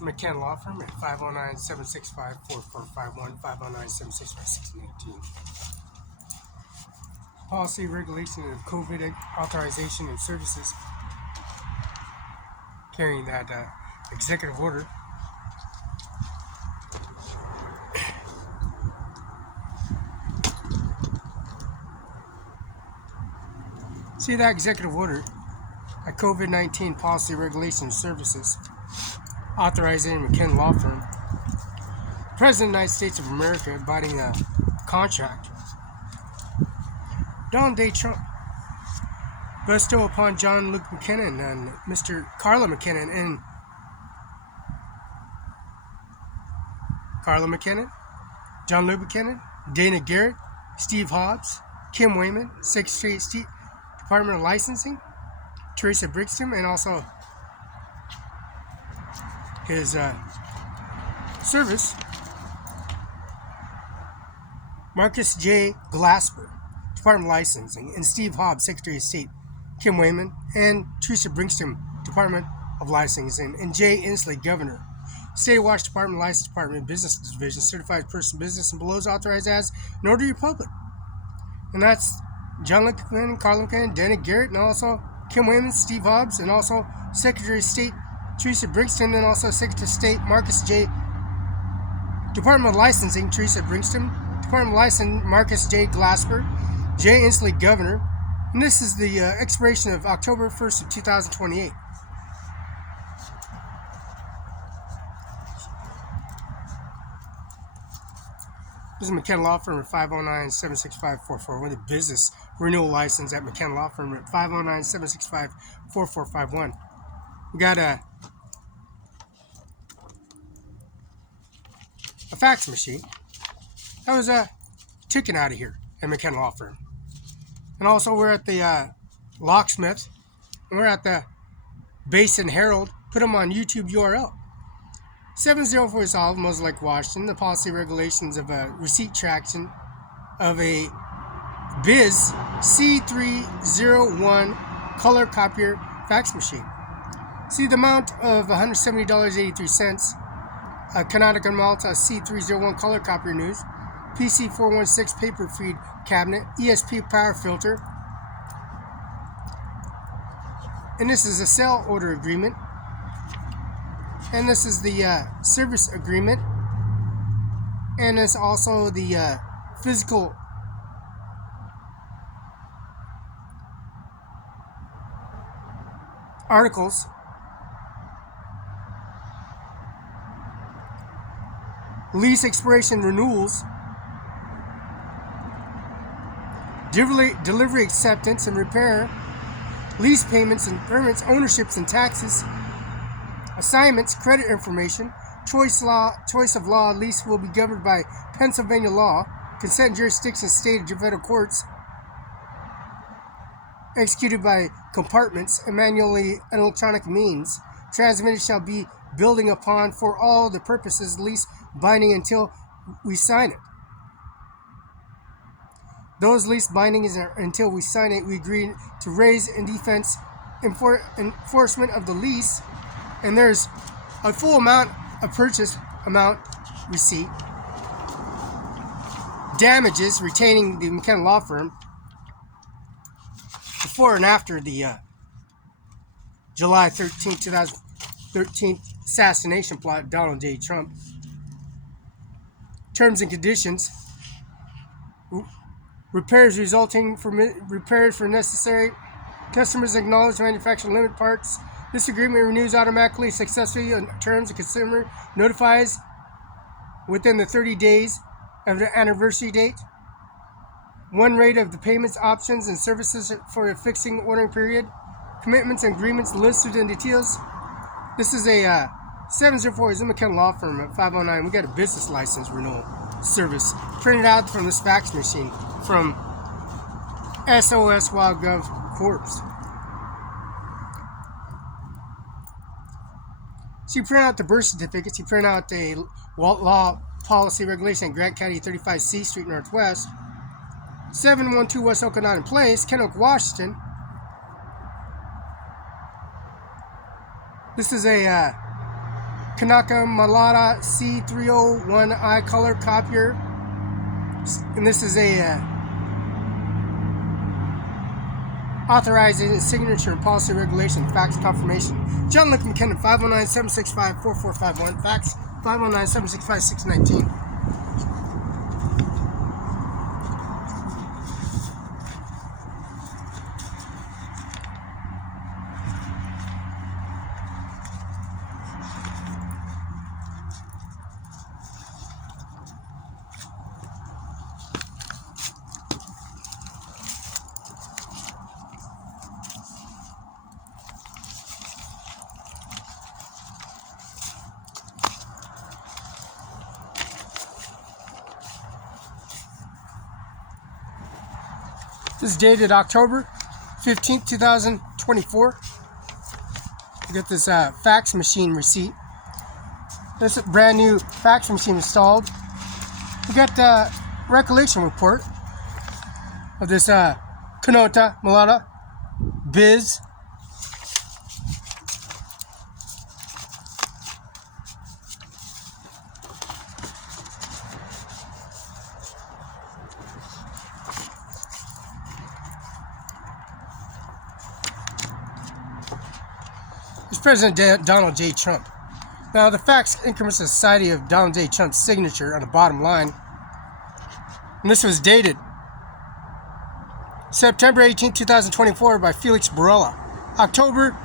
It's a McCann Law Firm at 509-765-4451, 509-765-1618. Policy, regulation of COVID authorization and services. Carrying that executive order. See that executive order, a COVID-19 policy, regulation, and services, authorizing McCann Law Firm, President of the United States of America, abiding a contract. Donald J. Trump bestow upon John Luke McKinnon and Mr. Carla McKinnon and Carla McKinnon, John Luke McKinnon, Dana Garrett, Steve Hobbs, Kim Wayman, 6th Street State Department of Licensing, Teresa Brixton, and also his service, Marcus J. Glasper, Department of Licensing, and Steve Hobbs, Secretary of State, Kim Wayman, and Teresa Brixton, Department of Licensing, and Jay Inslee, Governor. State of Washington Department, License Department, Business Division, certified person, business, and below is authorized as Notary Public. And that's John Luke McKinnon, Carla McKinnon, Dana Garrett, and also Kim Wayman, Steve Hobbs, and also Secretary of State Teresa Brixton, and also Secretary of State Marcus J. Department of Licensing, Teresa Brixton, Department of Licensing, Marcus J. Glasper, Jay Inslee, Governor. And this is the expiration of October 1st of 2028. This is McKenna Law Firm at 509-765-44. With a business renewal license at McKenna Law Firm at 509-765-4451. We got a fax machine that was taken out of here at McKenna Law Firm. And also we're at the Locksmith, and we're at the Basin Herald. Put them on YouTube URL. 704 South, Mosaic, Washington. The policy regulations of a receipt traction of a Biz C301 color copier fax machine. See the amount of $170.83. Connecticut Malta C301 color copier news. PC416 paper feed cabinet. ESP power filter. And this is a sale order agreement. And this is the service agreement. And it's also the physical articles. Lease expiration renewals. Delivery acceptance and repair. Lease payments and permits, ownerships and taxes. Assignments, credit information, choice of law. Lease will be governed by Pennsylvania law, consent jurisdiction, state and federal courts, executed by compartments and manually and electronic means. Transmitted shall be building upon for all the purposes lease binding until we sign it. Those lease bindings are until we sign it. We agree to raise in defense enforcement of the lease. And there's a full amount of purchase amount receipt. Damages retaining the McKenna Law Firm before and after the July 13, 2013 assassination plot of Donald J. Trump. Terms and conditions. Repairs resulting from repairs for necessary. Customers acknowledge manufacturing limit parts. This agreement renews automatically, successfully on terms the consumer notifies within the 30 days of the anniversary date. One rate of the payments, options, and services for a fixing ordering period. Commitments and agreements listed in details. This is a 704 is a McKenna Law Firm at 509. We got a business license renewal service printed out from this fax machine from SOS WildGov Corps. So you print out the birth certificates, you print out the law policy regulation, Grant County 35C Street Northwest, 712 West Okanagan Place, Kennewick, Washington. This is a Kanaka Malata C301I color copier. And this is a authorizing signature and policy regulation, fax confirmation. John Luke McKinnon, 509-765-4451. Fax 509-765-619. This is dated October 15th, 2024. We got this fax machine receipt. This is a brand new fax machine installed. We got the recollection report of this Kanota Malata Biz. President Donald J. Trump. Now, the fax increments the society of Donald J. Trump's signature on the bottom line. And this was dated September 18, 2024 by Felix Barela. October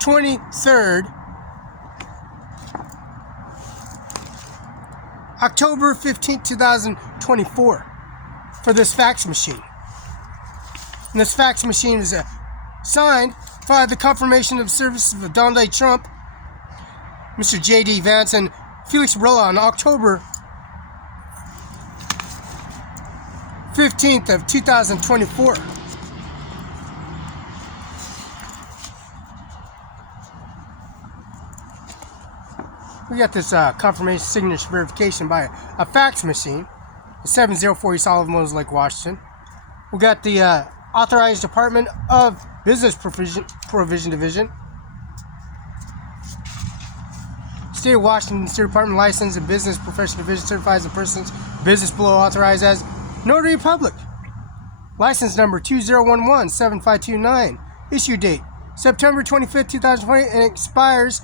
23rd. October 15, 2024 for this fax machine. And this fax machine is signed by the confirmation of services of Donald J. Trump, Mr. J.D. Vance, and Felix Barela on October 15th of 2024. We got this confirmation signature verification by a fax machine, 704 East Olive Mills Lake, Washington. We got the Authorized Department of Business Provision Division, State of Washington State Department License and Business Profession Division certifies the person's business below authorized as Notary Public. License number 2011-7529. Issue date September 25th, 2020, and expires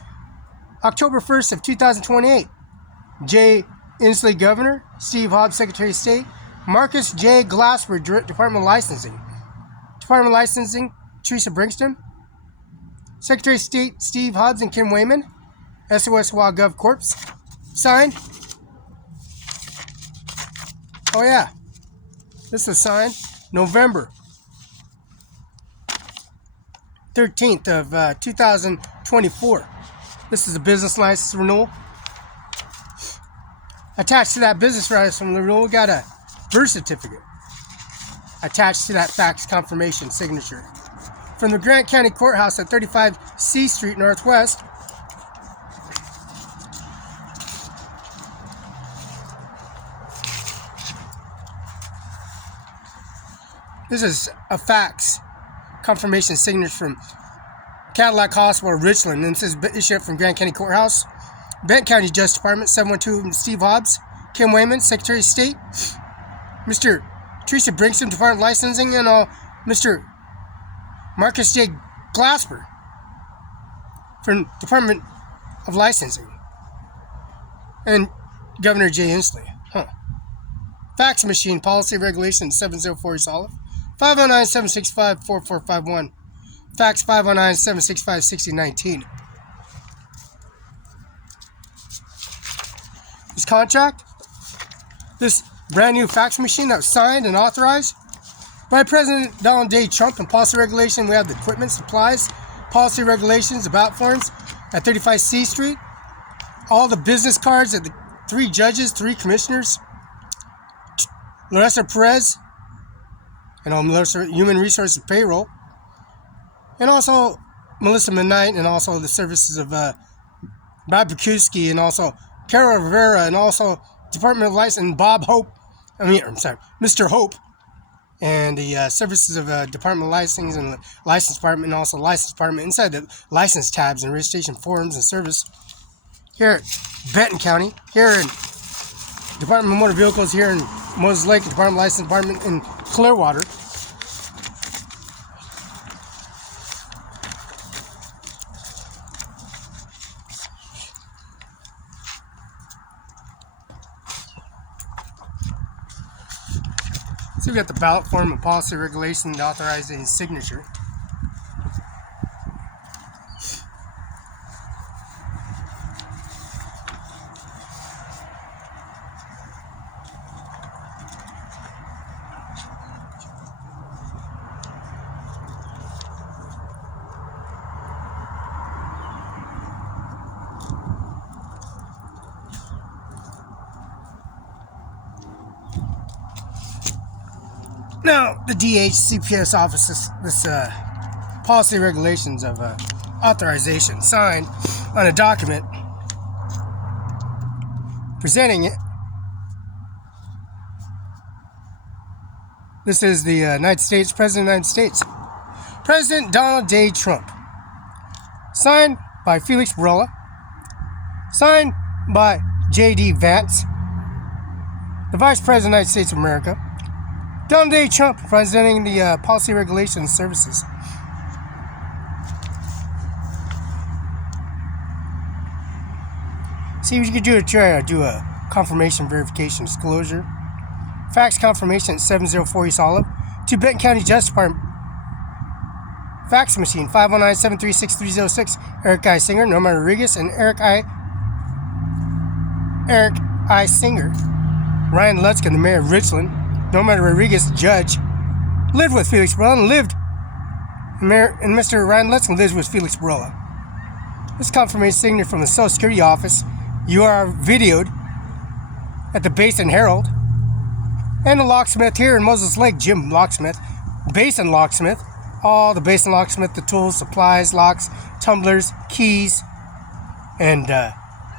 October 1st of 2028. J. Inslee, Governor. Steve Hobbs, Secretary of State. Marcus J. Glasper, Department of Licensing. Department of Licensing, Teresa Brinkston. Secretary of State, Steve Hobbs and Kim Wayman. SOS Wild Gov Corps. Signed. Oh yeah. This is signed November 13th of 2024. This is a business license renewal. Attached to that business license renewal, we got a birth certificate attached to that fax confirmation signature from the Grant County Courthouse at 35 C Street Northwest. This is a fax confirmation signature from Cadillac Hospital, Richland, and this is issued from Grant County Courthouse. Benton County Justice Department, 712 Steve Hobbs, Kim Wayman, Secretary of State, Mr. Teresa Brinkston, Department of Licensing, and Mr. Marcus J. Glasper from Department of Licensing, and Governor J. Inslee. Fax machine policy regulation 704 East Olive, 509-765-4451. Fax 509-765-6019. This contract, this brand new fax machine that was signed and authorized by President Donald J. Trump, and policy regulation. We have the equipment, supplies, policy regulations, about forms at 35 C Street. All the business cards at the 3 judges, 3 commissioners, Larissa Perez, and Melissa Human Resources Payroll, and also Melissa Midnight, and also the services of Bob Bukowski, and also Carol Rivera, and also Department of License, and Mr. Hope, and the services of Department of Licensing and License Department, and also License Department inside the license tabs and registration forms and service. here at Benton County, here in Department of Motor Vehicles, here in Moses Lake, Department of License Department in Clearwater. So we got the ballot form and policy regulation authorizing signature. Now, the DHCPS office, this policy regulations of authorization signed on a document presenting it. This is the United States, President of the United States, President Donald J. Trump. Signed by Felix Barela. Signed by J.D. Vance, the Vice President of the United States of America. Donald J. Trump, presenting the Policy Regulations Services. See what you could do to try to do a confirmation verification disclosure. Fax confirmation at 704 East Olive to Benton County Justice Department. Fax machine 519-736-306. Eric I. Singer, Norma Rodriguez, and Eric I. Singer. Ryan Lutzkin, the mayor of Richland. Norma Rodriguez, judge, lived with Felix Barela and Mr. Ryan Lutzkin lives with Felix Barela. This confirmation signature from the Social Security office. You are videoed at the Basin Herald and the locksmith here in Moses Lake, Jim Locksmith, Basin Locksmith, all the Basin Locksmith, the tools, supplies, locks, tumblers, keys, and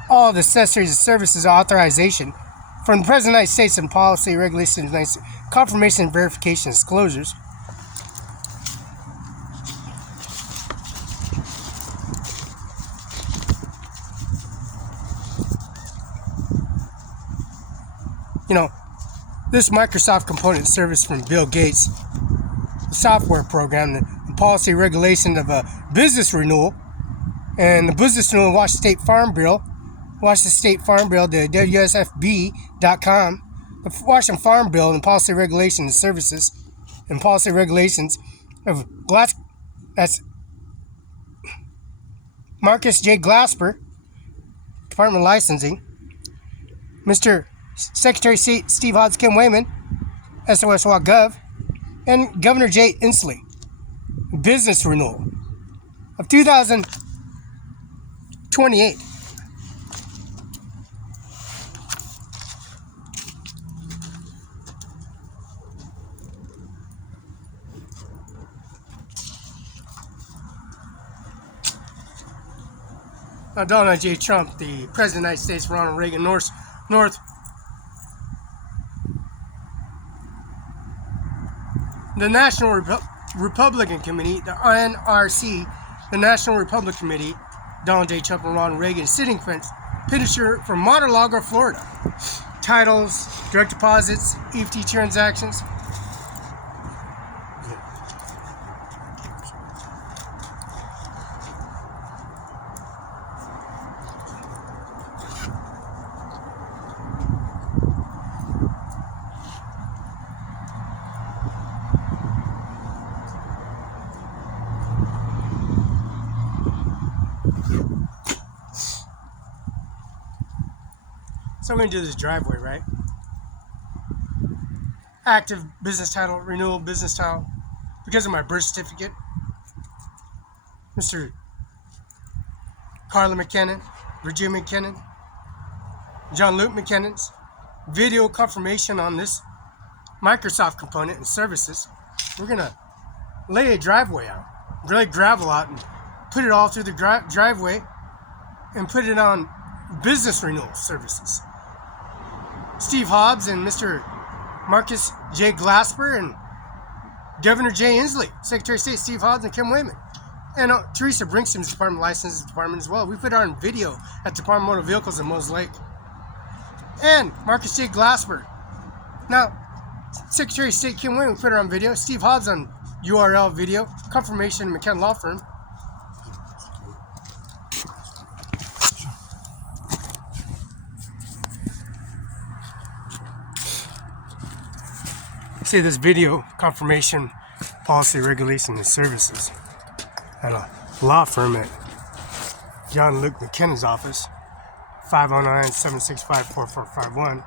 all the accessories and services authorization from the President of the United States and policy regulations, confirmation and verification disclosures. You know, this Microsoft component service from Bill Gates, the software program, the policy regulation of a business renewal, and the business renewal Washington State Farm Bill, the WSFB.com, the Washington Farm Bill and Policy Regulations and Services, and Policy Regulations of that's Marcus J. Glasper, Department of Licensing, Mr. Secretary of State Steve Hobbs, Kim Wayman, SOS.gov, and Governor Jay Inslee, business renewal of 2028. Now, Donald J. Trump, the President of the United States, Ronald Reagan, North, the National Republican Committee, the NRC, the National Republican Committee, Donald J. Trump and Ronald Reagan, sitting finisher from Mar-a-Lago, Florida. Titles, direct deposits, EFT transactions. So I'm going to do this driveway, right? Active business title, renewal business title. Because of my birth certificate. Mr. Carla McKinnon, Virginia McKinnon, John Luke McKinnon's video confirmation on this Microsoft component and services. We're going to lay a driveway out, lay gravel out, and put it all through the driveway and put it on business renewal services. Steve Hobbs and Mr. Marcus J. Glasper and Governor Jay Inslee, Secretary of State Steve Hobbs and Kim Wayman. And Teresa Brinkston's Department of Licenses Department as well. We put it on video at Department of Motor Vehicles in Mose Lake. And Marcus J. Glasper. Now, Secretary of State Kim Wayne, we put her on video. Steve Hobbs on URL video. Confirmation McKenna Law Firm. See this video, confirmation, policy, regulation, and services at a law firm at John Luke McKenna's office, 509-765-4451,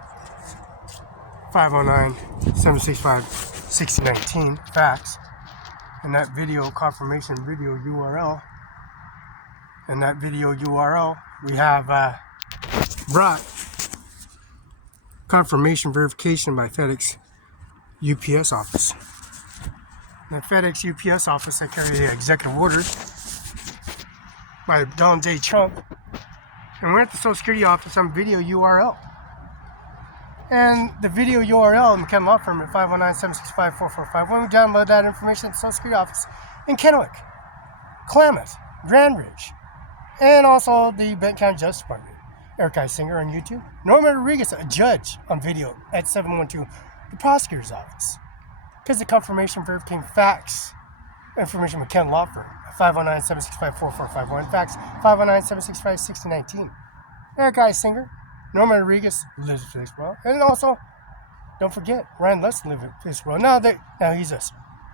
509-765-6019, fax, and that video confirmation video URL, and that video URL we have brought confirmation verification by FedEx UPS office. In the FedEx UPS office, I carry the executive orders by Donald J. Trump. And we're at the Social Security office on video URL. And the video URL in McKenna Law Firm at 509-765-4451. We download that information at the Social Security office in Kennewick, Klamath, Grand Ridge, and also the Benton County Justice Department. Eric I. Singer on YouTube. Norman Rodriguez, a judge, on video at 712. The prosecutor's office. Because the confirmation verification fax information McKenna Law Firm at 509-765-4451. Fax 509-765-6019. Eric I. Singer, Norman Rodriguez lives at Felix. And also, don't forget, Ryan Leslie lives at Felix. Now he's at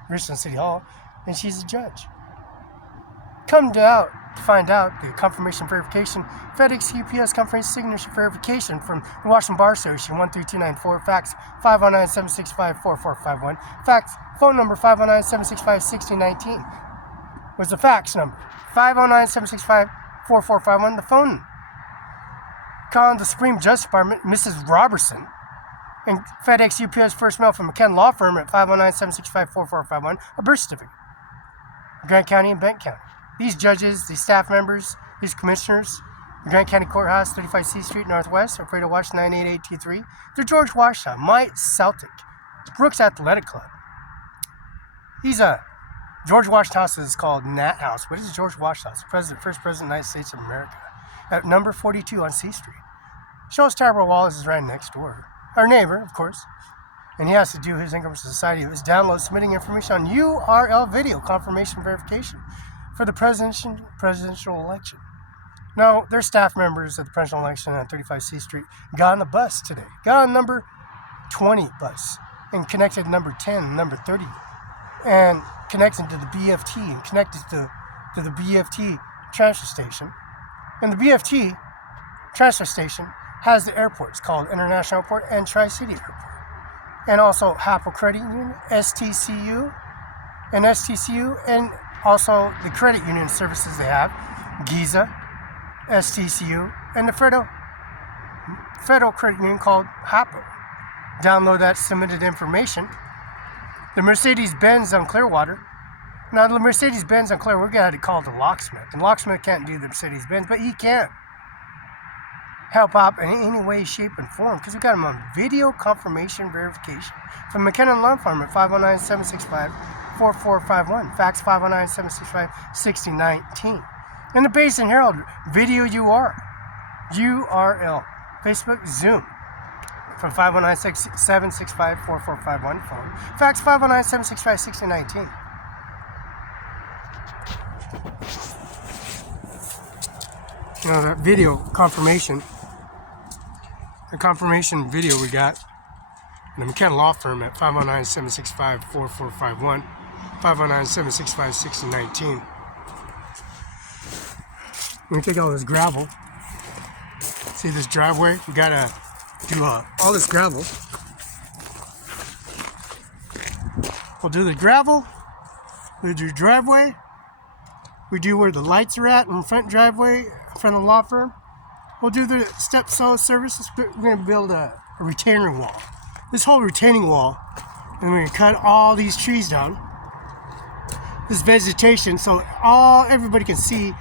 Richland City Hall, and she's a judge. Come to find out the confirmation verification, FedEx UPS confirmation signature verification from the Washington Bar Association 13294, fax 509-765-4451, fax phone number 509-765-6019 was the fax number, 509-765-4451, the phone. Call the Supreme Justice Department, Mrs. Robertson, and FedEx UPS first mail from McKenna Law Firm at 509-765-4451, a birth certificate, Grant County and Benton County. These judges, these staff members, these commissioners, the Grant County Courthouse, 35 C Street Northwest, Alfredo Wash 98823. They're George Washington, Mike Celtic, Brooks Athletic Club. He's George Washington House is called Nat House. What is George Washington House? First President of the United States of America. At number 42 on C Street. Charles Tarboro Wallace is right next door. Our neighbor, of course. And he has to do his income for society. It was download submitting information on URL video confirmation verification for the presidential election. Now, their staff members at the presidential election at 35 C Street got on the bus today. Got on number 20 bus and connected to number 10 and number 30 and connected to the BFT and connected to the BFT transfer station. And the BFT transfer station has the airports called International Airport and Tri-City Airport. And also Happel Credit Union, STCU, and also the credit union services they have, Giza, STCU, and the federal credit union called Happel. Download that submitted information. The Mercedes-Benz on Clearwater. Now the Mercedes-Benz on Clearwater, we got to call the locksmith. The locksmith can't do the Mercedes-Benz, but he can help out in any way, shape, and form because we got him on video confirmation verification from McKenna Law Firm at 509-765-4451, fax 509-765-6019. And the Basin Herald video URL, Facebook, Zoom from 509-765-4451 phone, fax 509-765-6019. You know, that video confirmation, the confirmation video we got in the McKenna Law Firm at 509-765-4451, 509-765-6019. We're gonna take all this gravel. See this driveway? We gotta do all this gravel. We'll do the gravel, we'll do driveway, we do where the lights are at in front driveway, in front of the law firm. We'll do the step saw services. We're going to build a retaining wall. This whole retaining wall, and we're going to cut all these trees down. This vegetation, so everybody can see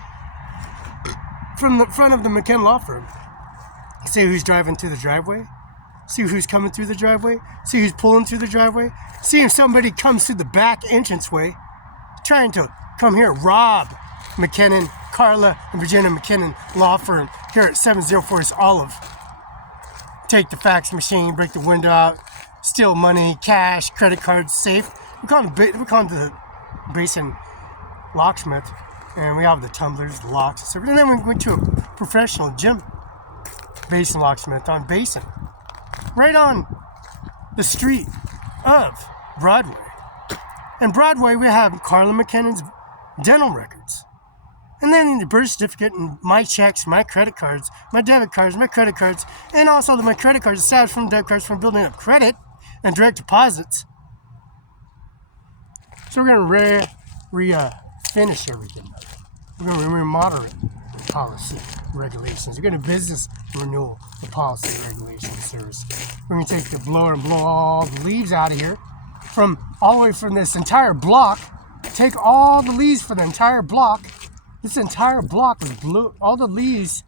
from the front of the McKenna Law Firm. See who's driving through the driveway. See who's coming through the driveway. See who's pulling through the driveway. See if somebody comes through the back entranceway, trying to come here, rob McKinnon, Carla and Virginia McKinnon law firm here at 704 East Olive. Take the fax machine, break the window out, steal money, cash, credit cards, safe. We call them the basin locksmith, and we have the tumblers, the locks, and then we went to a professional gym basin locksmith on Basin, right on the street of Broadway. And Broadway, we have Carla McKinnon's dental records. And then the birth certificate and my checks, my credit cards, my debit cards, my credit cards, and also my credit cards established from debit cards from building up credit and direct deposits. So we're going to finish everything. We're going to remodel it, policy, regulations. We're going to business renewal, the policy, regulations, service. We're going to take the blower and blow all the leaves out of here from all the way from this entire block. Take all the leaves for the entire block. This entire block is blue. All the leaves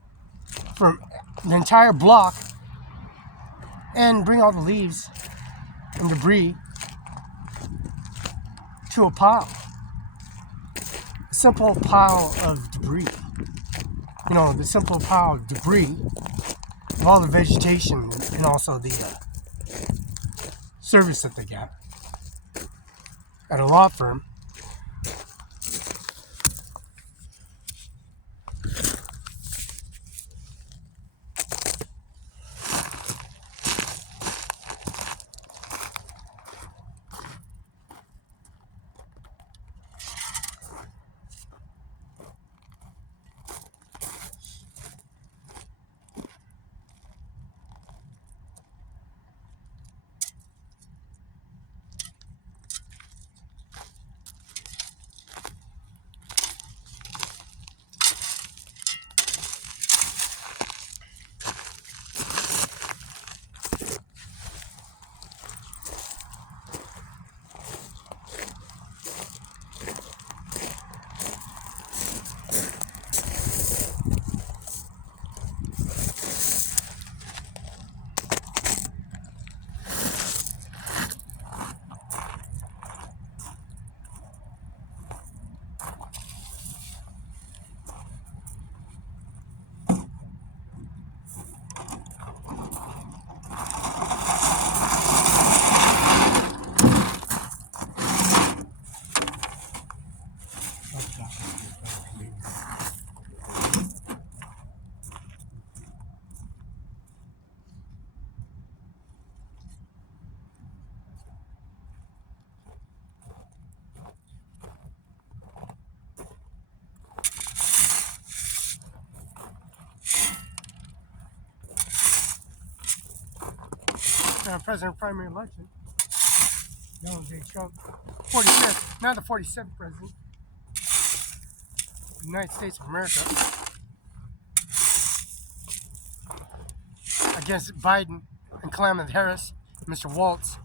from the entire block, and bring all the leaves and debris to a pile. A simple pile of debris. You know, the simple pile of debris of all the vegetation and also the service that they got at a law firm. President primary election. Donald J. Trump, 45th, not the 47th president of the United States of America, against Biden and Kamala Harris, Mr. Waltz.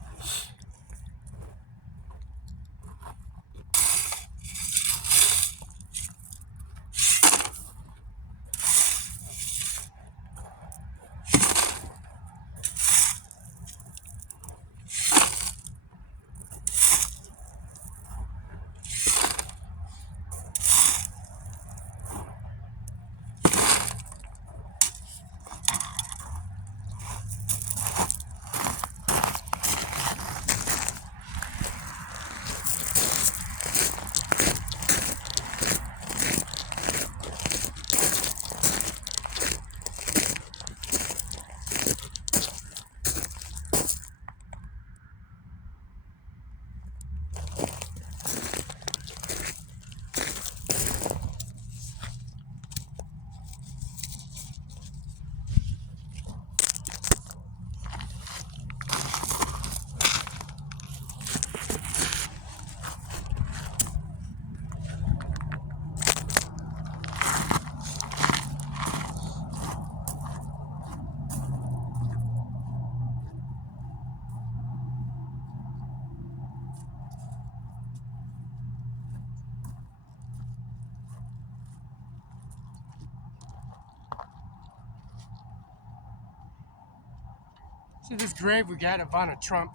See this grave we got, Ivana Trump.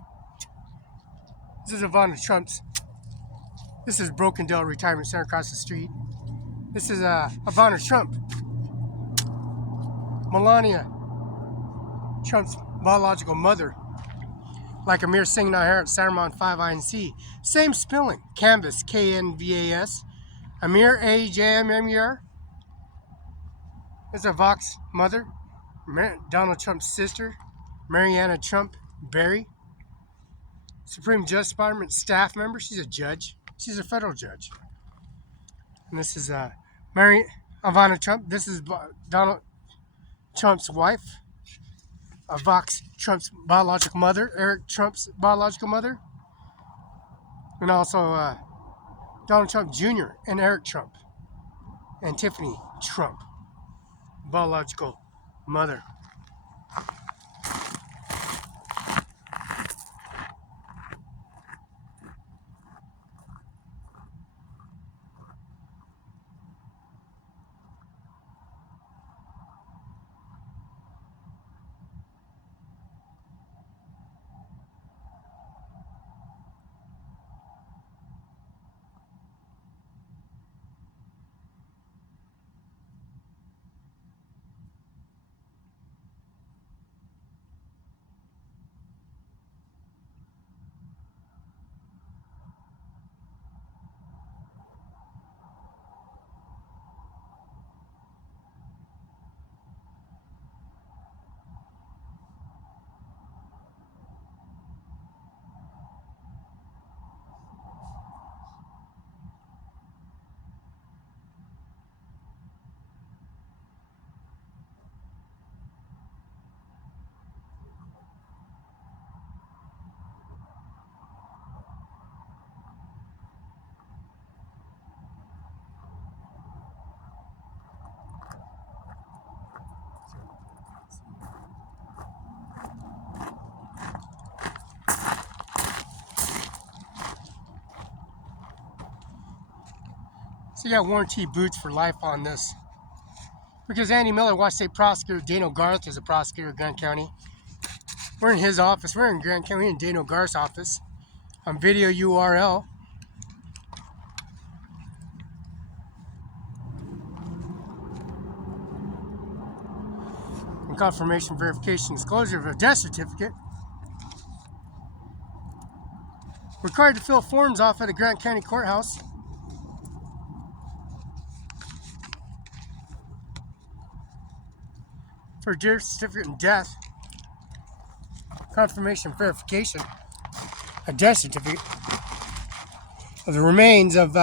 This is Ivana Trump's. This is Brokendale Retirement Center across the street. This is Ivanka Trump, Melania Trump's biological mother, like Ajmer Singh Nijjar at CIMARON5INC. Same spelling. Canvas, K-N-V-A-S. Ajmer, A-J-M-M-E-R. This is Vox mother, Donald Trump's sister, Mariana Trump Berry. Supreme Justice Department staff member. She's a judge. She's a federal judge. And this is Ivanka Trump. This is Donald Trump's wife. Vox Trump's biological mother, Eric Trump's biological mother, and also Donald Trump Jr. and Eric Trump, and Tiffany Trump, biological mother. So you got warranty boots for life on this. Because Andy Miller, Washington State Prosecutor, Dano Garth is a prosecutor of Grant County. We're in his office. We're in Grant County, we're in Dano Garth's office. On video URL. And confirmation, verification, disclosure of a death certificate. Required to fill forms off at the Grant County Courthouse. For death certificate and death. Confirmation, verification. A death certificate. Of the remains of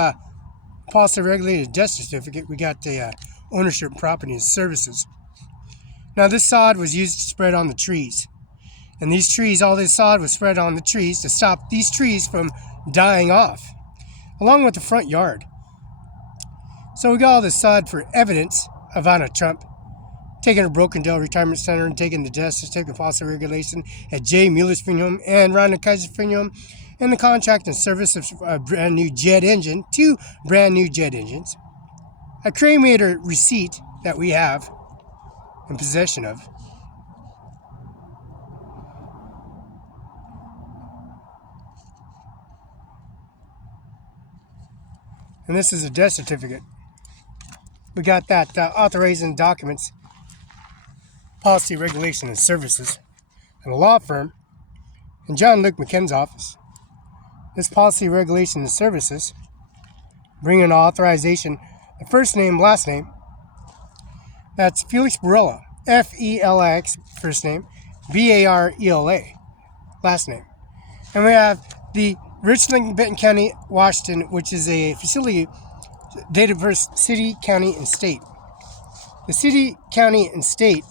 policy regulated death certificate, we got the ownership, property, and services. Now this sod was used to spread on the trees. And these trees, all this sod was spread on the trees to stop these trees from dying off, along with the front yard. So we got all this sod for evidence of Ivanka Trump taking a Brokendale Retirement Center and taking the death certificate policy regulation at J. Mueller's Funeral Home and Rhonda Kaiser's Funeral Home, and the contract and service of a brand new jet engine, 2 brand new jet engines, a cremator receipt that we have in possession of. And this is a death certificate. We got that authorizing documents, policy, regulation, and services, and a law firm in John Luke McKenn's office. This policy, regulation, and services bring in authorization, the first name, last name. That's Felix Barela, F-E-L-I-X, first name, B-A-R-E-L-A, last name. And we have the Richland, Benton County, Washington, which is a facility, date of birth, city, county, and state. The city, county, and state,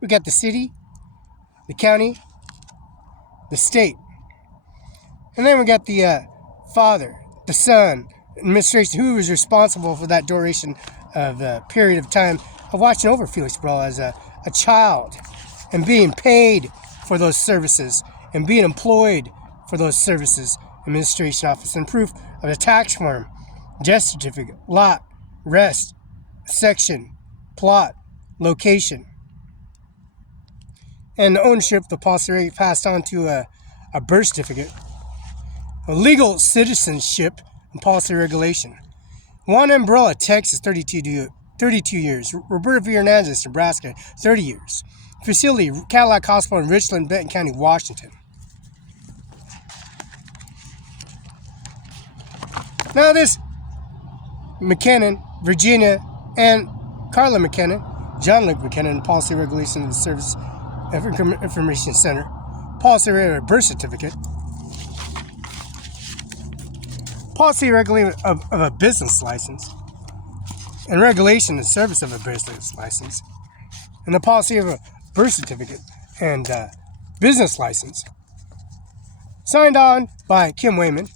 we got the city, the county, the state. And then we got the father, the son, administration, who was responsible for that duration of period of time of watching over Felix Barela as a child and being paid for those services and being employed for those services, administration office, and proof of the tax form, death certificate, lot, rest, section, plot, location, and the ownership of the policy passed on to a birth certificate, a legal citizenship, and policy regulation. Juan Umbrella, Texas, 32 years. Roberta Fernandez, Nebraska, 30 years. Facility, Cadillac Hospital in Richland, Benton County, Washington. Now this McKinnon, Virginia, and Carla McKinnon, John Luke McKinnon, Policy Regulation of the Service Information Center, Policy Regulation Birth Certificate, Policy Regulation of a Business License, and Regulation and Service of a Business License, and the Policy of a Birth Certificate and Business License, signed on by Kim Wayman.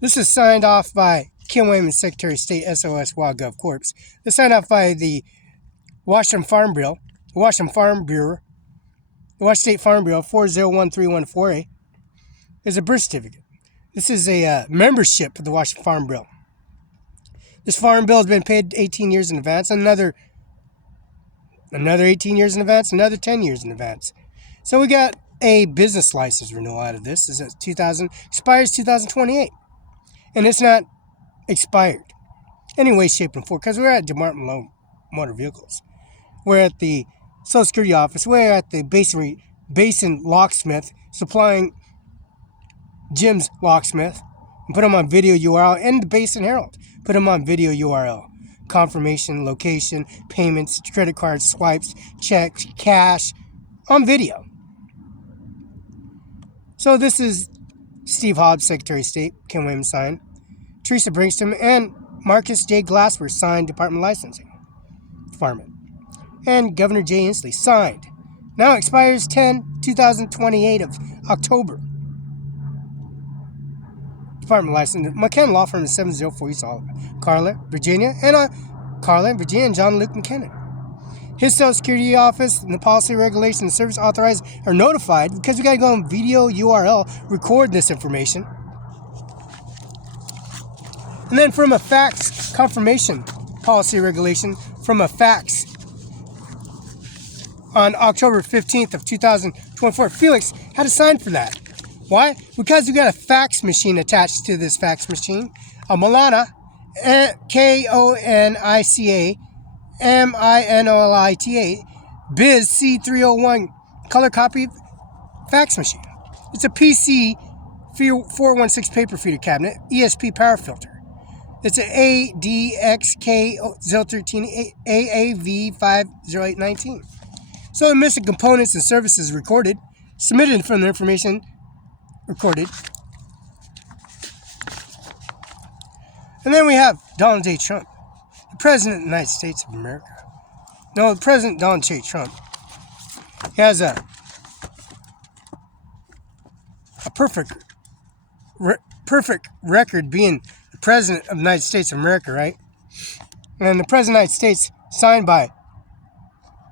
This is signed off by Kim Wayman, Secretary of State, SOS Wild Gov Corps. This is signed off by the Washington Farm Bureau, the Washington State Farm Bureau, 401314A, is a birth certificate. This is a membership of the Washington Farm Bureau. This farm bill has been paid 18 years in advance, another 18 years in advance, another 10 years in advance. So we got a business license renewal out of this. This is expires 2028. And it's not expired any way, shape, and form, because we're at Department of Motor Vehicles. We're at the Social Security Office. We're at the Basin Locksmith, supplying Jim's Locksmith. And put them on video URL, and the Basin Herald. Put them on video URL. Confirmation, location, payments, credit cards, swipes, checks, cash, on video. So this is Steve Hobbs, Secretary of State, Kim Wayman signed. Teresa Bringston and Marcus J. Glasper signed, Department of Licensing Department. And Governor Jay Inslee signed. Now expires 10/2028 of October. Department of Licensing. McKinnon Law Firm is 704 East Olive. Carla, Virginia, and John Luke McKinnon. His Social Security Office and the Policy Regulation and Service Authorized are notified, because we got to go on video URL, record this information. And then from a fax confirmation policy regulation, from a fax on October 15th of 2024, Felix had to sign for that. Why? Because we got a fax machine attached to this fax machine, a Milana, Konica Minolita, Biz C301 color copy fax machine. It's a PC 416 paper feeder cabinet, ESP power filter. It's an ADXK013 AAV50819. So the missing components and services recorded, submitted from the information recorded. And then we have Donald J. Trump, the President of the United States of America. No, President Donald J. Trump. He has a perfect record being the President of the United States of America, right? And the President of the United States, signed by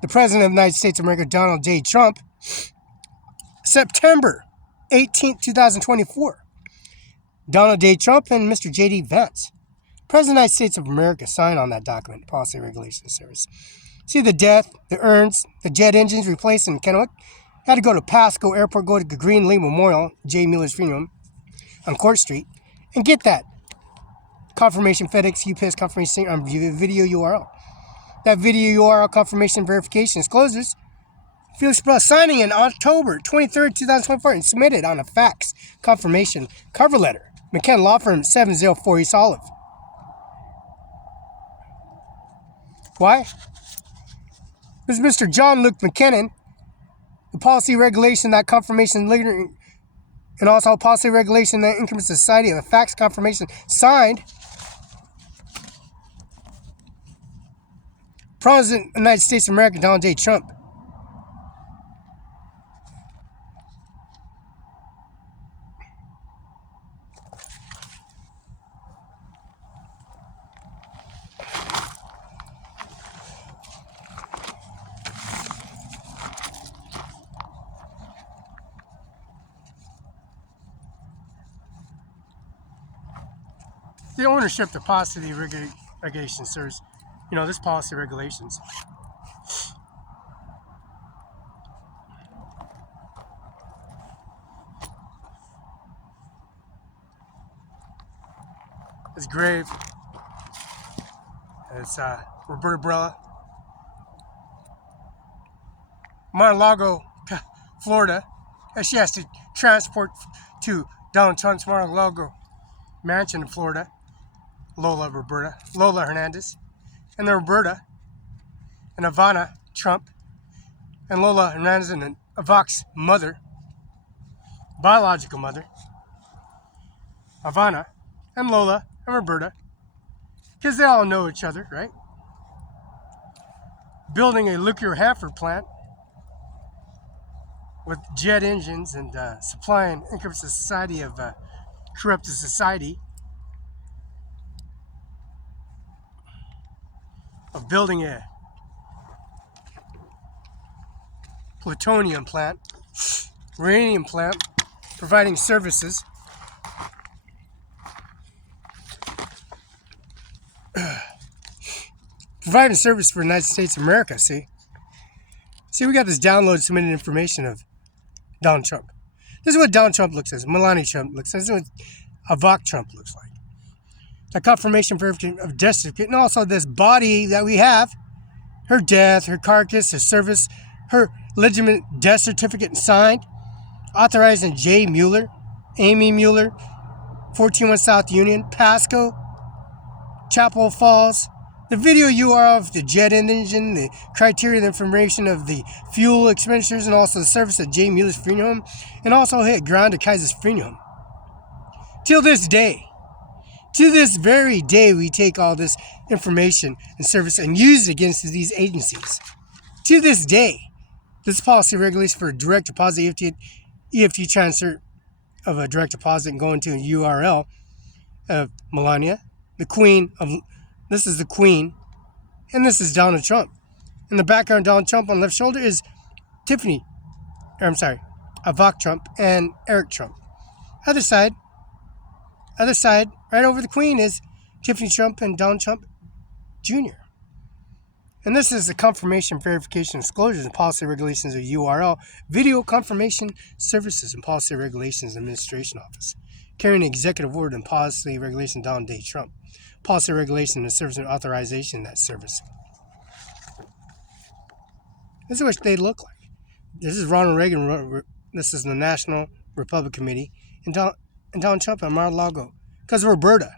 the President of the United States of America, Donald J. Trump, September 18th, 2024. Donald J. Trump and Mr. J.D. Vance, President of the United States of America, signed on that document, Policy Regulation Service. See the death, the urns, the jet engines replaced in Kennewick. Had to go to Pasco Airport, go to the Green Lee Memorial, J. Mueller's funeral on Court Street, and get that confirmation, FedEx, UPS confirmation on video URL. That video URL confirmation verification closes. Felix Bell signing in October 23rd, 2024, and submitted on a fax confirmation cover letter. McKinnon Law Firm, 704 East Olive. Why? This is Mr. John Luke McKinnon. The policy regulation, that confirmation later, and also policy regulation, that Income Society, of the fax confirmation signed. President of the United States of America, Donald J. Trump. The ownership, the policy regulation serves, this policy regulations. his grave. It's Roberta Barela. Mar-a-Lago, Florida, as she has to transport to Donald Trump's Mar-a-Lago mansion in Florida. Lola Hernandez, and then Roberta and Ivana Trump, and Lola Hernandez and Ivanka's mother, biological mother, Ivana, and Lola and Roberta, because they all know each other, right? Building a nuclear Hanford plant with jet engines and supplying corrupted society of building a plutonium plant, uranium plant, providing services. Providing service for the United States of America, see? See, we got this download submitted information of Donald Trump. This is what Donald Trump looks like. Melania Trump looks like. This is what Ivanka Trump looks like. The confirmation verification of death certificate, and also this body that we have, her death, her carcass, her service, her legitimate death certificate signed, authorizing J. Mueller, Amy Mueller, 141 South Union, Pasco, Chapel Falls, the video URL of the jet engine, the criteria, the information of the fuel expenditures, and also the service at J. Mueller's funeral home, and also hit ground at Kaiser's funeral home. Till this day, to this very day, we take all this information and service and use it against these agencies. To this day, this policy regulation for direct deposit EFT transfer of a direct deposit and going to a URL of Melania, the Queen of. This is the Queen, and this is Donald Trump. In the background, Donald Trump on the left shoulder is Ivanka Trump and Eric Trump. Other side, right over the Queen is Tiffany Trump and Donald Trump Jr. And this is the confirmation, verification, disclosures, and policy regulations of URL, Video Confirmation Services and Policy Regulations Administration Office, carrying executive order and policy regulation Donald J. Trump. Policy regulation and service and authorization of that service. This is what they look like. This is Ronald Reagan. This is the National Republican Committee. And Donald Trump and Mar-a-Lago. Because of Roberta.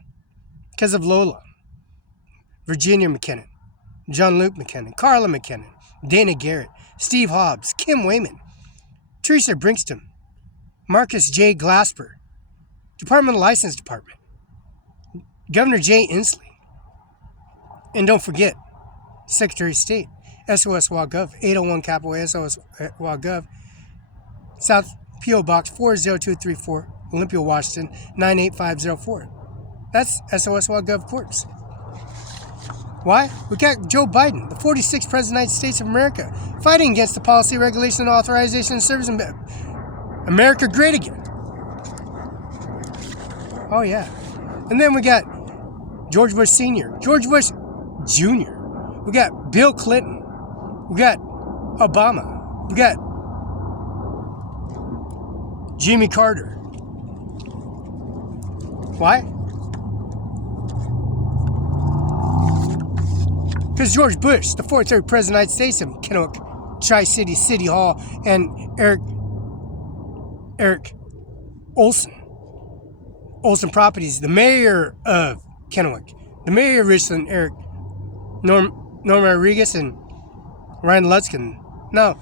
Because of Lola. Virginia McKinnon. John Luke McKinnon. Carla McKinnon. Dana Garrett. Steve Hobbs. Kim Wayman. Teresa Brinkston. Marcus J. Glasper. Department of License Department. Governor Jay Inslee. And don't forget, Secretary of State, SOS.gov, 801 capital SOS.gov, South P.O. Box 40234, Olympia, Washington, 98504. That's SOS.gov courts. Why? We got Joe Biden, the 46th President of the United States of America, fighting against the policy, regulation, and authorization and service of America great again. Oh, yeah. And then we got George Bush Sr., George Bush Jr., we got Bill Clinton, we got Obama, we got Jimmy Carter. Why? Because George Bush, the 43rd President of the United States of Kennewick, Tri-City City Hall, and Eric Olson Properties, the mayor of Kennewick, the mayor of Richland, Norma Rodriguez, and Ryan Lutzkin. No,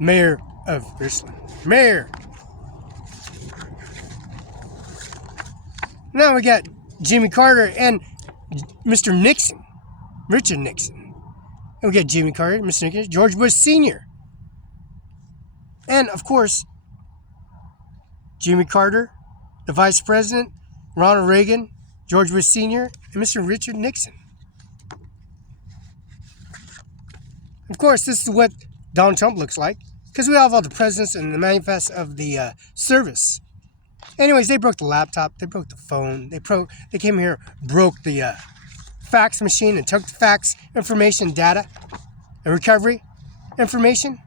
mayor of Richland. Mayor. Now we got Jimmy Carter and Mr. Nixon, Richard Nixon. And we got Jimmy Carter, Mr. Nixon, George Bush Sr. And, of course, Jimmy Carter, the Vice President, Ronald Reagan, George Bush Sr., and Mr. Richard Nixon. Of course, this is what Donald Trump looks like, because we have all the presidents and the manifest of the service. Anyways, they broke the laptop, they broke the phone, they came here, broke the fax machine and took the fax information, data, and recovery information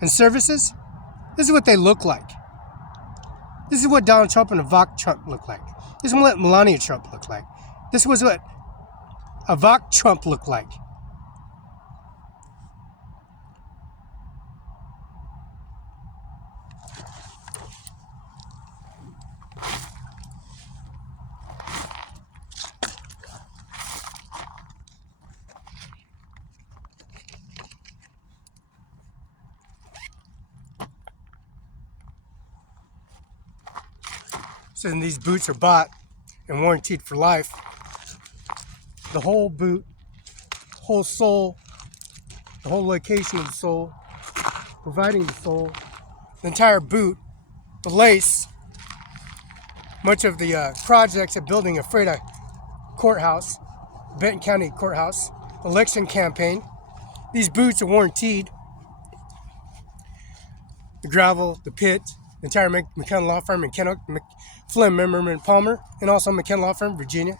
and services. This is what they look like. This is what Donald Trump and Ivanka Trump look like. This is what Melania Trump looked like. This was what Ivanka Trump looked like. So then these boots are bought and warranted for life. The whole boot, whole sole, the whole location of the sole, providing the sole, the entire boot, the lace, much of the projects of building a Freda courthouse, Benton County Courthouse, election campaign. These boots are warranted. The gravel, the pit, the entire McKenna Law Firm in Kennewick, Flynn, Memberman, Palmer, and also McKenna Law Firm, Virginia,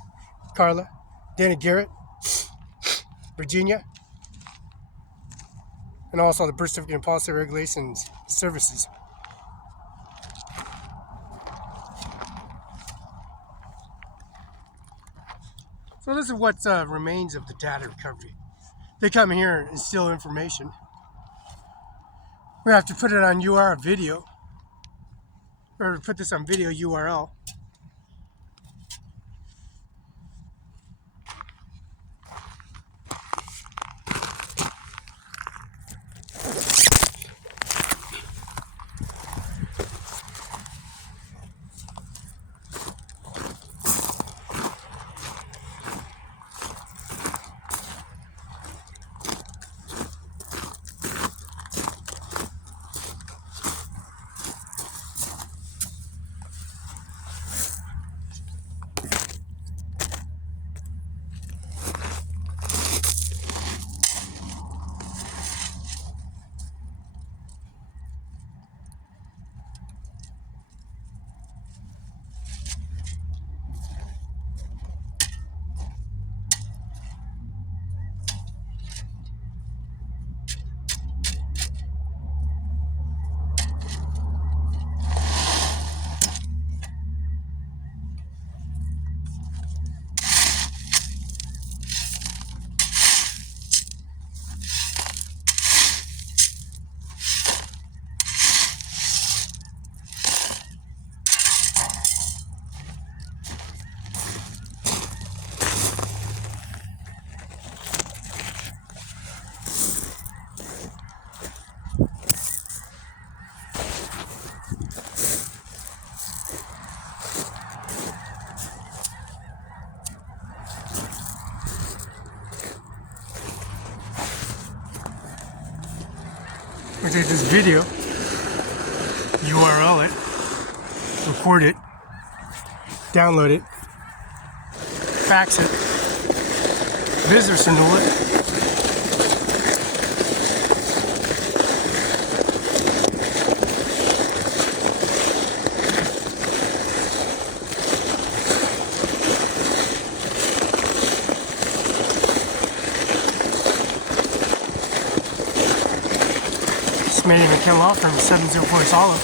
Carla, Dana Garrett, Virginia, and also the birth certificate and policy regulations services. So this is what remains of the data recovery. They come here and steal information. We have to put it on URL video, or put this on video URL. We take this video, URL it, record it, download it, fax it, visitor signal it, made in McKenna Law Firm, 704 Othello.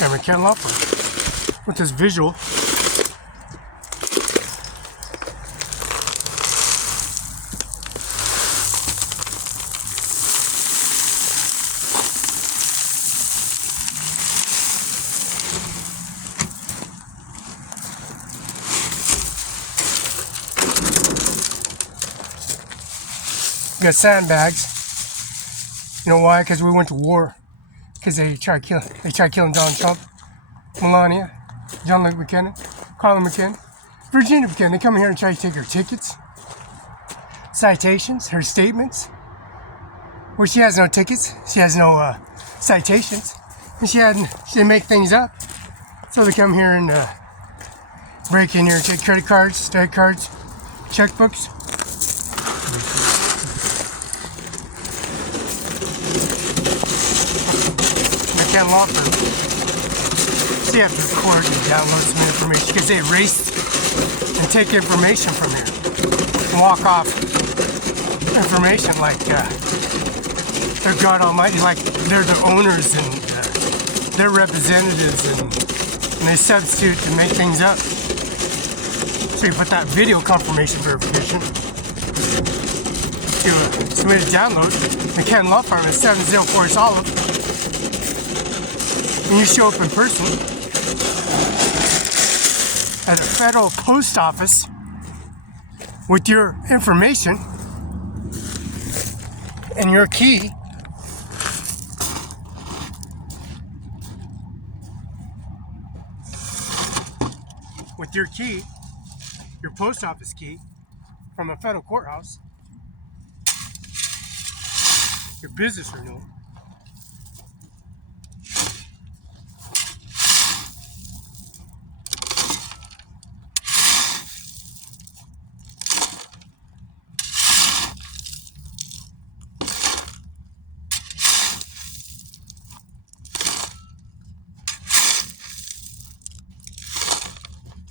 And McKenna Law Firm with this visual. We got sandbags. You know why? Because we went to war. Because they tried killing Donald Trump, Melania, John Luke McKinnon, Carla McKinnon, Virginia McKinnon. They come here and try to take her tickets, citations, her statements. Well, she has no tickets. She has no citations. And she didn't make things up. So they come here and break in here and take credit cards, debit cards, checkbooks. McKenna Law Firm, So you have to record and download some information because they erase and take information from there and walk off information like they're God Almighty, like they're the owners and they're representatives, and they substitute to make things up. So you put that video confirmation verification to submit a download. The Ken Law Firm is 704 Olive. And you show up in person at a federal post office with your information and your key. With your key, your post office key from a federal courthouse, your business renewal,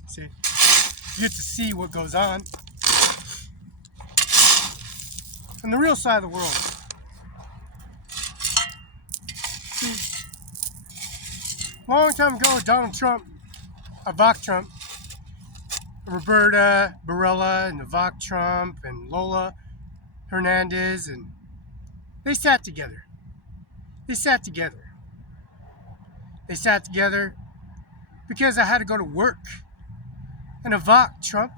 see, you get to see what goes on on the real side of the world. See, a long time ago, Donald Trump, Ivanka Trump, Roberta, Barela, and Ivanka Trump, and Lola Hernandez, and they sat together. They sat together. They sat together because I had to go to work. And Ivanka Trump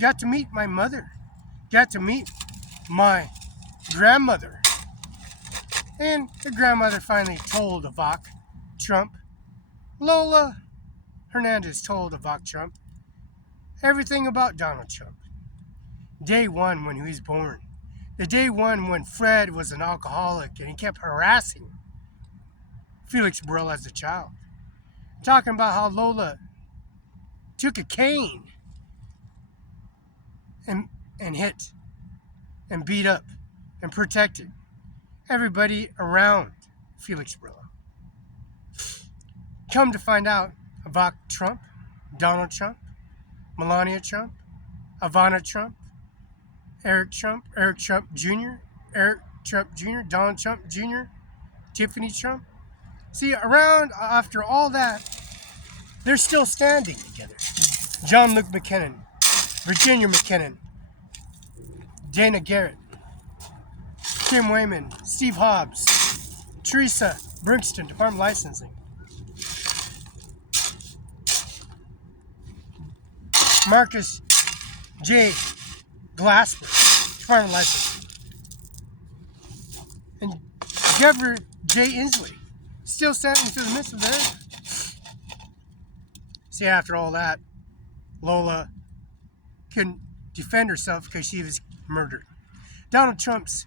got to meet my mother, got to meet my grandmother. And the grandmother finally told Ivanka Trump, Lola Hernandez told Ivanka Trump everything about Donald Trump. Day one when he was born. The day one when Fred was an alcoholic and he kept harassing Felix Barela as a child. Talking about how Lola took a cane and hit and beat up and protected everybody around Felix Barela. Come to find out, Ivanka Trump, Donald Trump, Melania Trump, Ivana Trump, Eric Trump Jr., Eric Trump Jr., Donald Trump Jr., Tiffany Trump. See, around after all that, they're still standing together. John Luke McKinnon, Virginia McKinnon, Dana Garrett, Kim Wayman, Steve Hobbs, Teresa Brixton, Department of Licensing, Marcus J. Glasper, Department of Licensing, and Governor Jay Inslee, still standing through the midst of their. See, after all that, Lola couldn't defend herself because she was murdered. Donald Trump's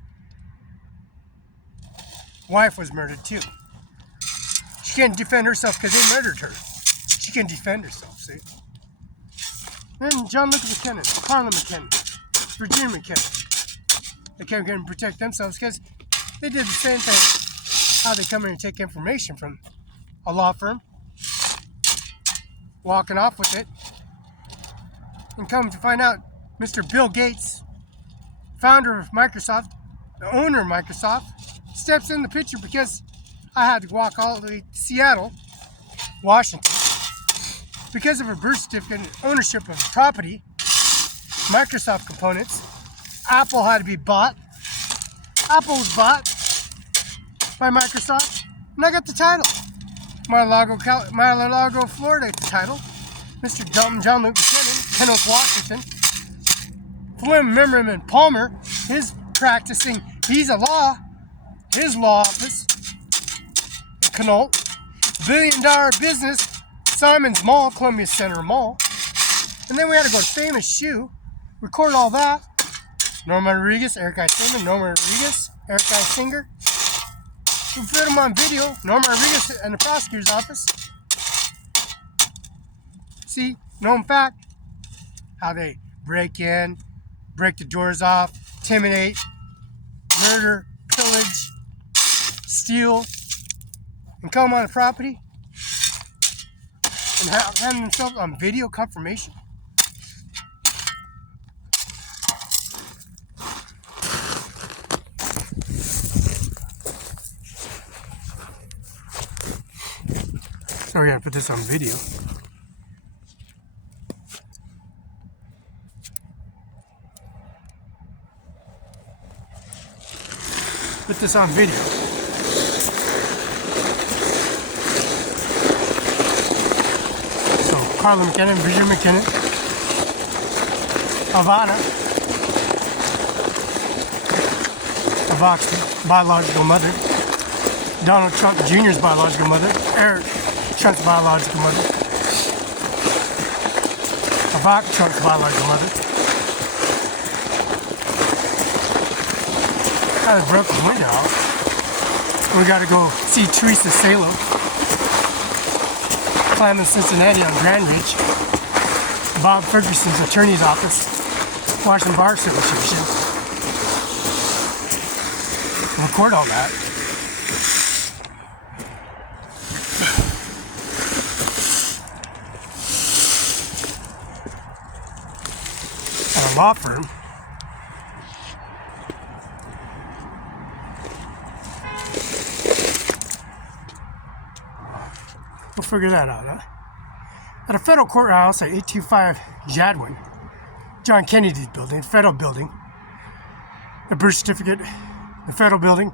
wife was murdered too. She can't defend herself because they murdered her. She can defend herself, see? Then John Luke McKinnon, Carla McKinnon, Virginia McKinnon. They couldn't protect themselves because they did the same thing. How they come in and take information from a law firm, walking off with it, and come to find out Mr. Bill Gates, founder of Microsoft, the owner of Microsoft, steps in the picture because I had to walk all the way to Seattle, Washington, because of a birth certificate and ownership of property, Microsoft components. Apple had to be bought. Apple was bought by Microsoft, and I got the title. Mar-a-Lago, Florida title. Mr. John Luke McKinnon, Kennewick, Washington. Flynn Memmerman Palmer, his practicing, he's a law, his law office, Connaught. $1 billion business, Simon's Mall, Columbia Center Mall. And then we had to go to Famous Shoe, record all that. Norma Rodriguez, Eric I. Singer, Norma Rodriguez, Eric I. Singer. We put them on video, Norma Rodriguez in the prosecutor's office. See, known fact, how they break in, break the doors off, intimidate, murder, pillage, steal, and come on the property. and having themselves on video confirmation. So we're gonna put this on video. Put this on video. So Carla McKinnon, Bridget McKinnon, Ivanka's biological mother, Donald Trump Jr.'s biological mother, Eric Trump's biological mother, Ivanka Trump's biological mother. Kind of broke the window out. We gotta go see Teresa Salo, climbing Cincinnati on Grand Ridge, Bob Ferguson's attorney's office, Washington Bar Association. Record all that. At a law firm. We'll figure that out, huh? At a federal courthouse at 825 Jadwin, John Kennedy's building, federal building, the birth certificate, the federal building,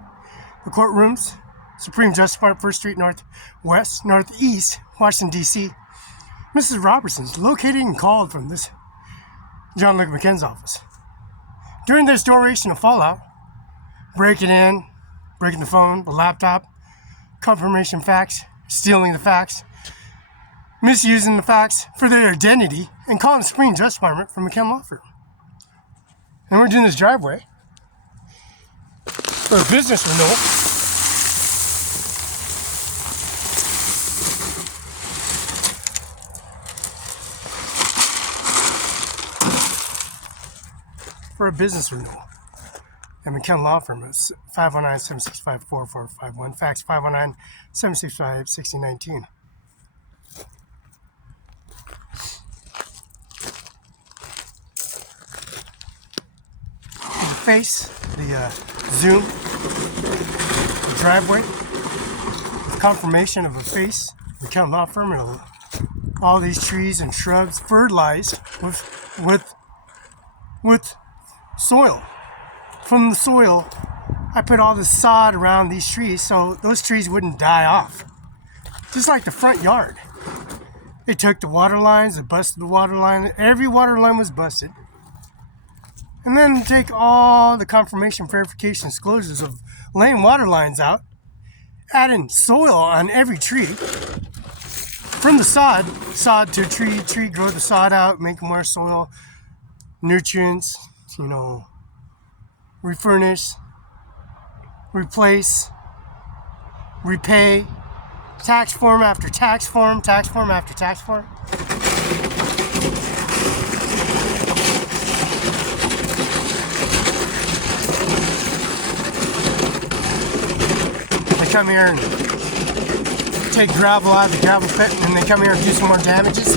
the courtrooms, Supreme Justice Department, 1st Street, Northwest, Northeast, Washington, D.C. Mrs. Robertson's located and called from this John Luke McKinnon's office. During this duration of fallout, breaking in, breaking the phone, the laptop, confirmation facts, stealing the facts, misusing the facts for their identity, and calling the Supreme Justice Department from McKinnon Law Firm. And we're doing this driveway for a business renewal. For a business renewal. And McKinnon Law Firm is 519-765-4451, fax 519-765-6019. The face, the zoom, the driveway, the confirmation of a face, McKinnon Law Firm, and all these trees and shrubs fertilized with soil. From the soil, I put all the sod around these trees so those trees wouldn't die off. Just like the front yard. They took the water lines, they busted the water line, every water line was busted. And then take all the confirmation, verification, disclosures of laying water lines out, adding soil on every tree. From the sod to a tree, grow the sod out, make more soil, nutrients, refurnish, replace, repay, tax form after tax form, tax form after tax form. They come here and take gravel out of the gravel pit, and then they come here and do some more damages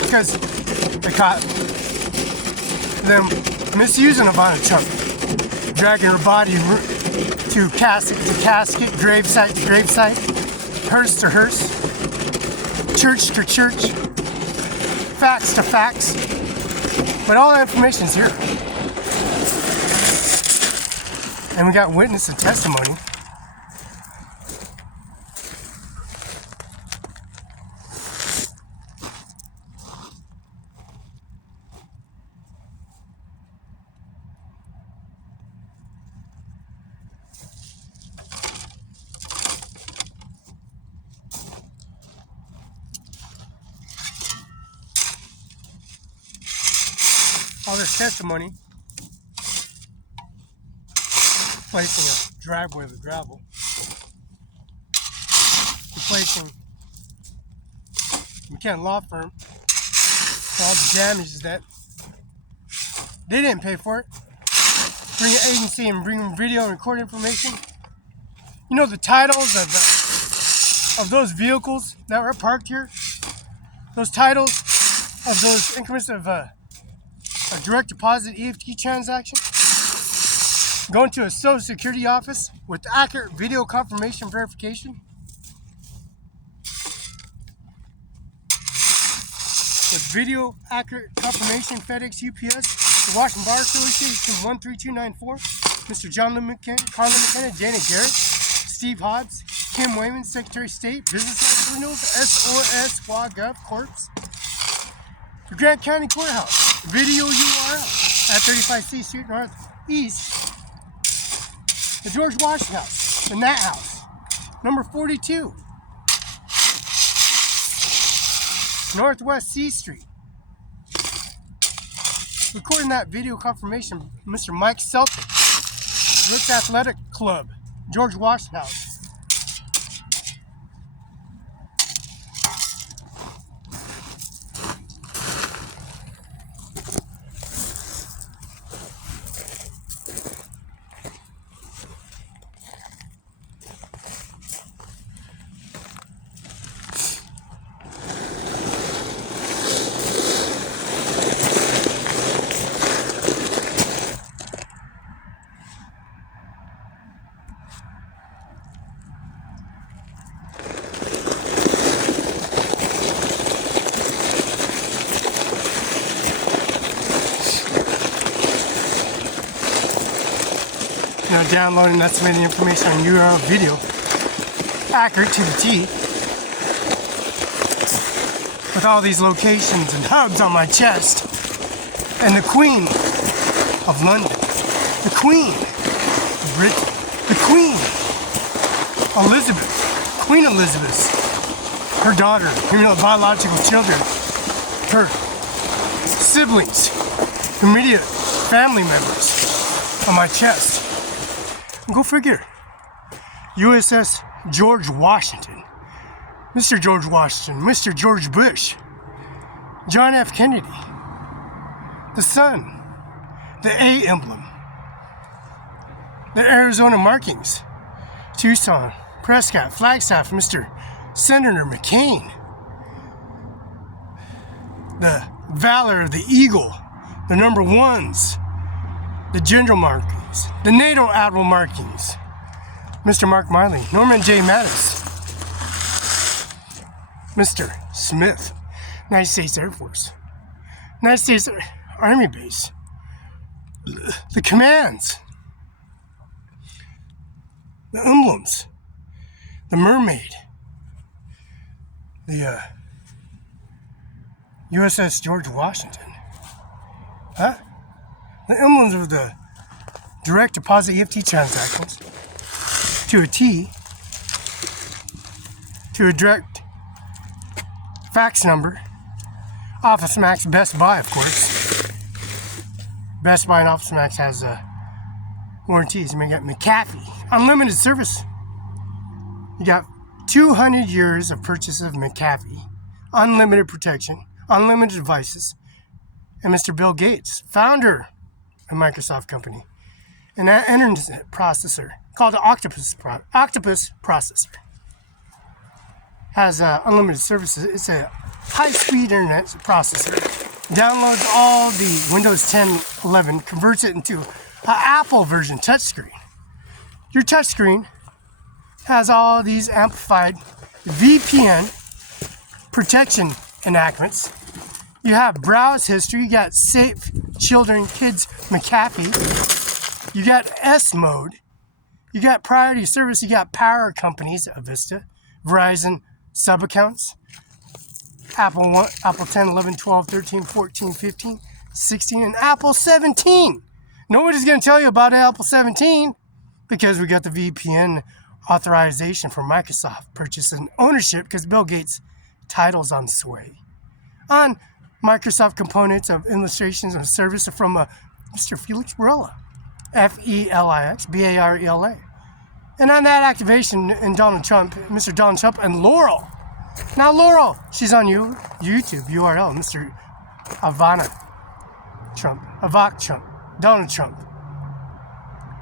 because they caught them misusing Ivanka Trump, dragging her body to casket to casket, gravesite to gravesite, hearse to hearse, church to church, facts to facts. But all that information is here. And we got witness and testimony. All this testimony, replacing a driveway with gravel, replacing McKinnon Law Firm for all the damages that they didn't pay for it. Bring an agency and bring video and record information. The titles of those vehicles that were parked here, those titles of those increments of a direct deposit EFT transaction, going to a Social Security office with accurate video confirmation verification, with video accurate confirmation, FedEx, UPS, the Washington Bar Association 13294, Mr. John Lou McKenna, Carla McKenna, Dana Garrett, Steve Hobbs, Kim Wayman, Secretary of State, Business License Renewals, SOS, WAGov, Corps, the Grant County Courthouse, video URL at 35 C Street Northeast, the George Washington House, the Nat House, number 42, Northwest C Street. Recording that video confirmation, Mr. Mike Celtic, Brooks Athletic Club, George Washington House. Downloading and estimating information on URL video, accurate to the T, with all these locations and hubs on my chest, and the Queen of London, the Queen of Britain, the Queen Elizabeth, Queen Elizabeth, her daughter, her biological children, her siblings, immediate family members on my chest. Go figure. USS George Washington, Mr. George Washington, Mr. George Bush, John F. Kennedy, the sun, the A emblem, the Arizona markings, Tucson, Prescott, Flagstaff, Mr. Senator McCain, the valor of the eagle, the number ones, the general markings, the NATO admiral markings, Mr. Mark Miley, Norman J. Mattis, Mr. Smith, United States Air Force, United States Army Base, the commands, the emblems, the mermaid, the USS George Washington, huh? The emblems of the direct deposit EFT transactions to a T, to a direct fax number, Office Max, Best Buy, of course. Best Buy and Office Max has warranties. You may get McAfee, unlimited service. You got 200 years of purchase of McAfee, unlimited protection, unlimited devices, and Mr. Bill Gates, founder of Microsoft company, and that internet processor called the Octopus processor has unlimited services. It's a high-speed internet processor. Downloads all the Windows 10, 11, converts it into an Apple version touchscreen. Your touchscreen has all these amplified VPN protection enactments. You have browse history. You got safe children, kids, McAfee. You got S mode. You got priority service. You got power companies, Avista, Verizon, sub accounts, Apple 1, Apple 10, 11, 12, 13, 14, 15, 16, and Apple 17. Nobody's going to tell you about Apple 17 because we got the VPN authorization from Microsoft, purchase and ownership because Bill Gates titles on sway. On Microsoft components of illustrations and service from Mr. Felix Barela, Felix, Barela. And on that activation in Donald Trump, Mr. Donald Trump and Laurel. Now Laurel, she's on YouTube URL, Mr. Ivanka Trump, Donald Trump.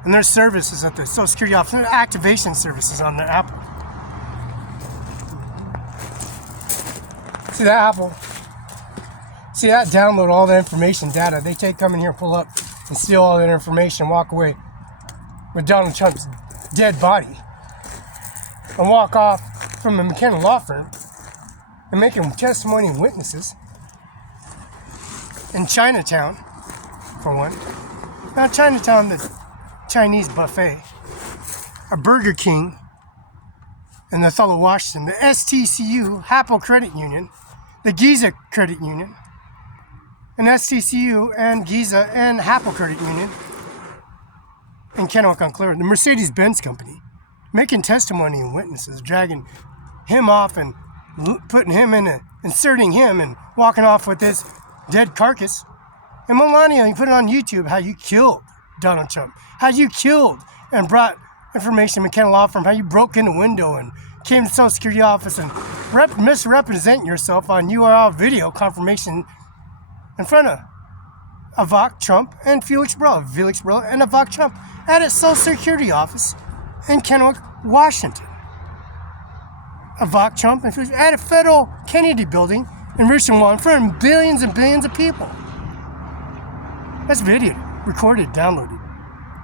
And their services at the Social Security Office, their activation services on their Apple. See that Apple? See that download all the information data. They come in here, pull up, and steal all that information, and walk away with Donald Trump's dead body. And walk off from the McKenna law firm and make them testimony and witnesses in Chinatown, for one. Not Chinatown, the Chinese buffet, a Burger King, and the Othello, Washington, the STCU, Hapo Credit Union, the Giza Credit Union, and STCU and Giza and Hapo Credit Union in Kennewick on Clear, the Mercedes-Benz Company, making testimony and witnesses, dragging him off and putting him inserting him and walking off with his dead carcass. And Melania, you put it on YouTube how you killed Donald Trump, how you killed and brought information to McKenna Law Firm, how you broke in the window and came to the Social Security office and misrepresenting yourself on URL video confirmation in front of Ivanka Trump and Felix Barela and Ivanka Trump at its Social Security office in Kennewick, Washington. Ivanka Trump and Felix at a federal Kennedy building in Richmond in front of billions and billions of people. That's video, recorded, downloaded.